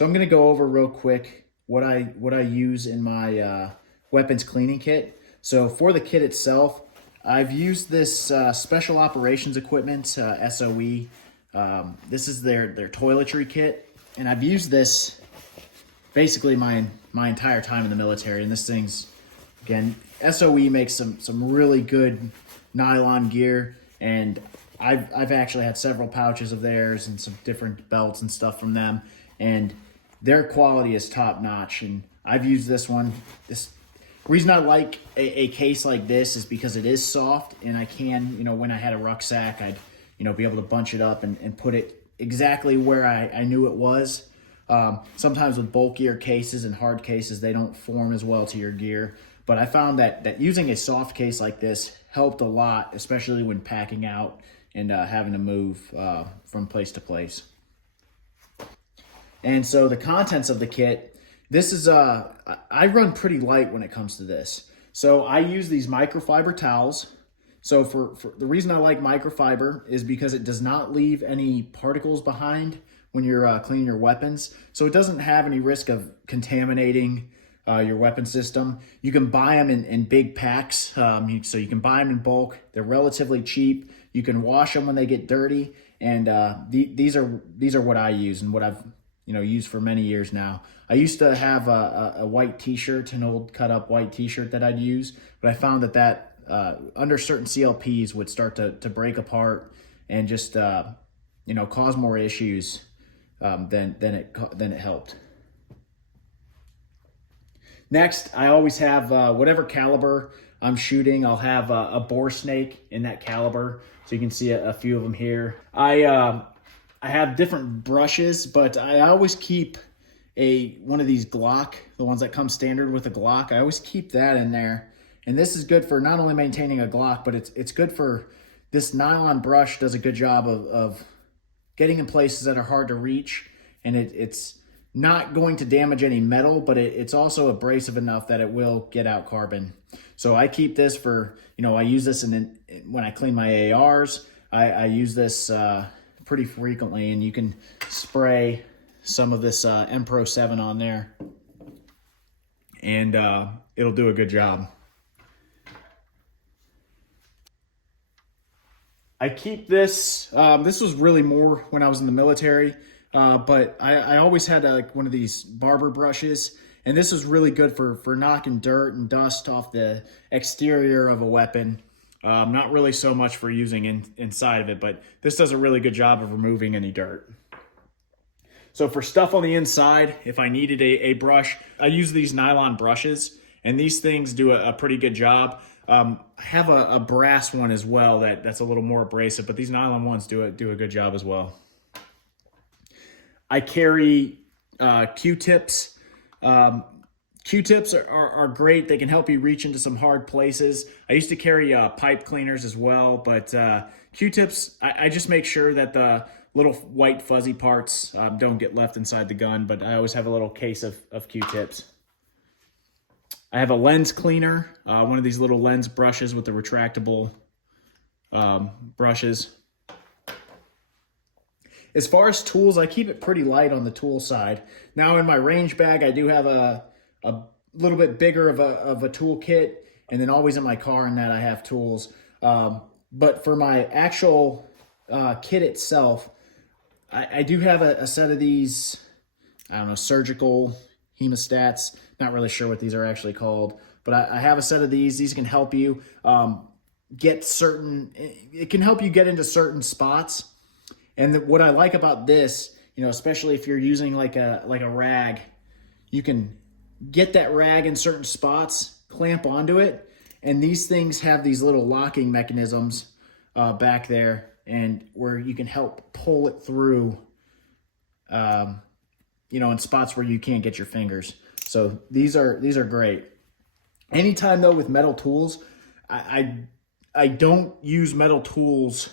So I'm going to go over real quick what I use in my weapons cleaning kit. So for the kit itself, I've used this special operations equipment, SOE. This is their toiletry kit, and I've used this basically my entire time in the military. And this thing's, again, SOE makes some really good nylon gear, and I've actually had several pouches of theirs and some different belts and stuff from them, and their quality is top notch. And I've used this one. This reason I like a case like this is because it is soft, and I can, when I had a rucksack, I'd, be able to bunch it up and put it exactly where I knew it was. Sometimes with bulkier cases and hard cases, they don't form as well to your gear. But I found that using a soft case like this helped a lot, especially when packing out and having to move from place to place. And so the contents of the kit, this is, I run pretty light when it comes to this. So I use these microfiber towels. So for the reason I like microfiber is because it does not leave any particles behind when you're cleaning your weapons. So it doesn't have any risk of contaminating your weapon system. You can buy them in big packs. So you can buy them in bulk. They're relatively cheap. You can wash them when they get dirty. And these are what I use and what I've used for many years now. I used to have a white t-shirt, an old cut up white t-shirt that I'd use, but I found that under certain CLPs would start to break apart and just cause more issues than it helped. Next, I always have whatever caliber I'm shooting. I'll have a bore snake in that caliber, so you can see a few of them here. I have different brushes, but I always keep one of these Glock, the ones that come standard with a Glock. I always keep that in there. And this is good for not only maintaining a Glock, but it's good for, this nylon brush does a good job of getting in places that are hard to reach. And it's not going to damage any metal, but it's also abrasive enough that it will get out carbon. So I keep this for, I use this when I clean my ARs. I use this pretty frequently, and you can spray some of this M-Pro 7 on there, and it'll do a good job. I keep this, this was really more when I was in the military, but I always had one of these barber brushes, and this is really good for knocking dirt and dust off the exterior of a weapon. Not really so much for using inside of it, but this does a really good job of removing any dirt. So for stuff on the inside, if I needed a brush, I use these nylon brushes, and these things do a pretty good job. I have a brass one as well that's a little more abrasive, but these nylon ones do a good job as well. I carry Q-tips. Q-tips are great. They can help you reach into some hard places. I used to carry pipe cleaners as well, but Q-tips, I just make sure that the little white fuzzy parts don't get left inside the gun, but I always have a little case of Q-tips. I have a lens cleaner, one of these little lens brushes with the retractable brushes. As far as tools, I keep it pretty light on the tool side. Now in my range bag, I do have a little bit bigger of a tool kit, and then always in my car in that I have tools. But for my actual kit itself, I do have a set of these, I don't know, surgical hemostats. Not really sure what these are actually called, but I have a set of these. These can help you it can help you get into certain spots. And what I like about this, especially if you're using like a rag, you can get that rag in certain spots, clamp onto it, and these things have these little locking mechanisms back there, and where you can help pull it through, in spots where you can't get your fingers. So these are great. Anytime though with metal tools, I don't use metal tools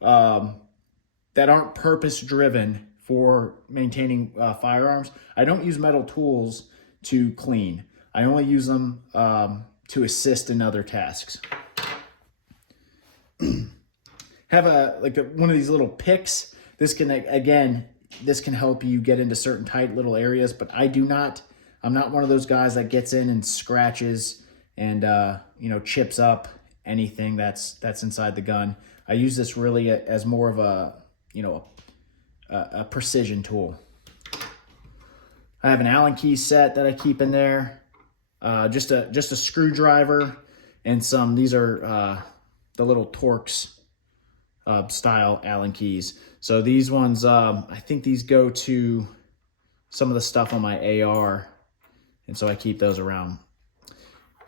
that aren't purpose driven for maintaining firearms. I don't use metal tools to clean. I only use them to assist in other tasks. Have one of these little picks. This can, again, this can help you get into certain tight little areas, but I'm not one of those guys that gets in and scratches and, chips up anything that's inside the gun. I use this really as more of a precision tool. I have an Allen key set that I keep in there, just a screwdriver, and these are the little Torx style Allen keys. So these ones, I think these go to some of the stuff on my AR, and so I keep those around.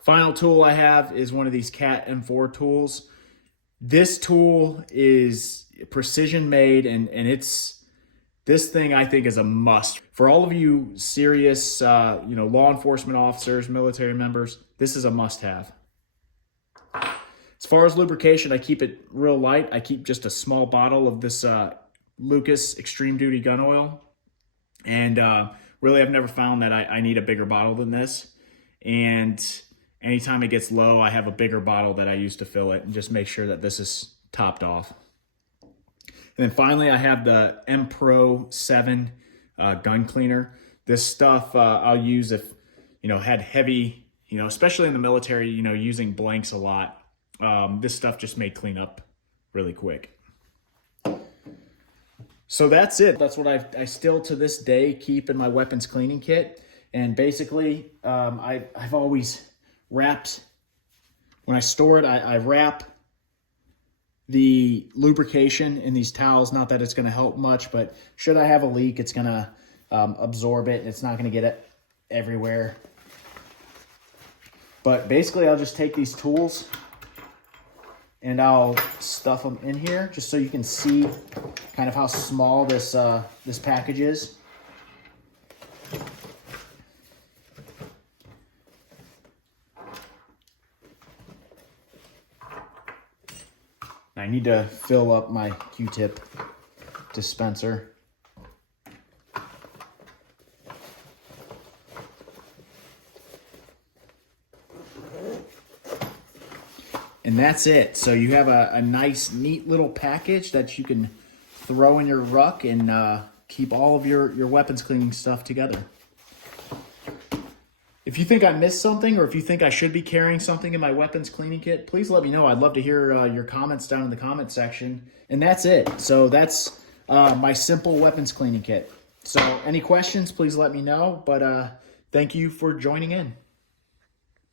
Final tool I have is one of these Cat M4 tools. This tool is precision made, and this thing I think is a must. For all of you serious, law enforcement officers, military members, this is a must have. As far as lubrication, I keep it real light. I keep just a small bottle of this Lucas Extreme Duty gun oil. And really, I've never found that I need a bigger bottle than this. And anytime it gets low, I have a bigger bottle that I use to fill it and just make sure that this is topped off. And then finally, I have the M Pro 7 gun cleaner. This stuff I'll use if, had heavy, especially in the military, using blanks a lot. This stuff just may clean up really quick. So that's it. That's what I still to this day keep in my weapons cleaning kit. And basically, I've always wrapped, when I store it, I wrap the lubrication in these towels. Not that it's going to help much, but should I have a leak, it's going to absorb it and it's not going to get it everywhere. But basically, I'll just take these tools and I'll stuff them in here just so you can see kind of how small this package is. I need to fill up my Q-tip dispenser. And that's it. So you have a nice, neat little package that you can throw in your ruck and keep all of your weapons cleaning stuff together. If you think I missed something, or if you think I should be carrying something in my weapons cleaning kit, please let me know. I'd love to hear your comments down in the comment section. And that's it. So that's my simple weapons cleaning kit. So any questions, please let me know. But thank you for joining in.